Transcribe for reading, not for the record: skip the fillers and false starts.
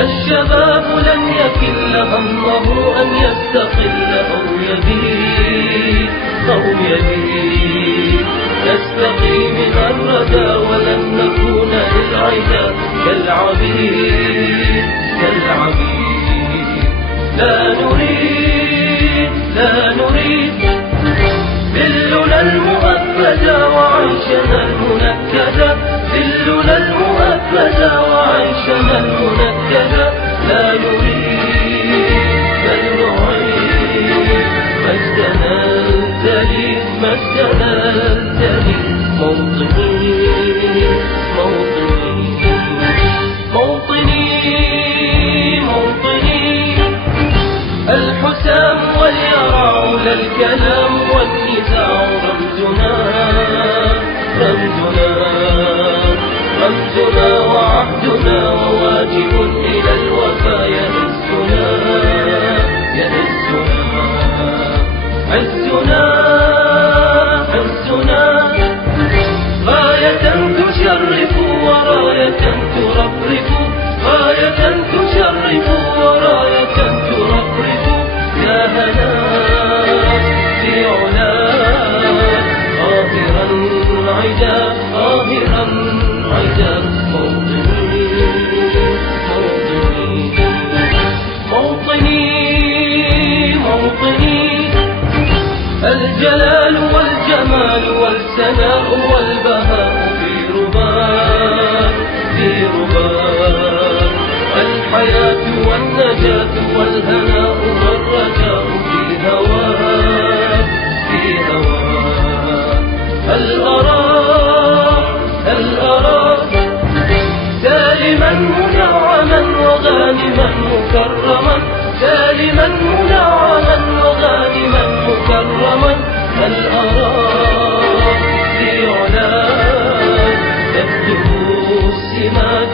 الشباب لن يكل همه أن يستقل أو يبيد نستقي من الردى ولن نكون للعدا كالعبيد لا نريد ذلنا المؤبدا وعيشنا المنكدا ذلنا المؤبدا وعيشنا المنكدا لا نريد بل نعيد مجدنا الذليل موطني الحسام واليرع لا الكلام والنزاع رمزنا وعهدنا وواجب إلى الوفا يهزنا عزنا غاية تشرف وراية ترفرف غاية تشرف وراية ترفرف يا هنا في علا قاهرا عدا موطني الجلال والجمال والسناء والبهاء في رباط الحياة والنجاة والهناء والرجاء في هواء هل أراك سالما منعما وغانما مكرما سالما منعما وغانما مكرما هل أراك في علاك تبلغ السمات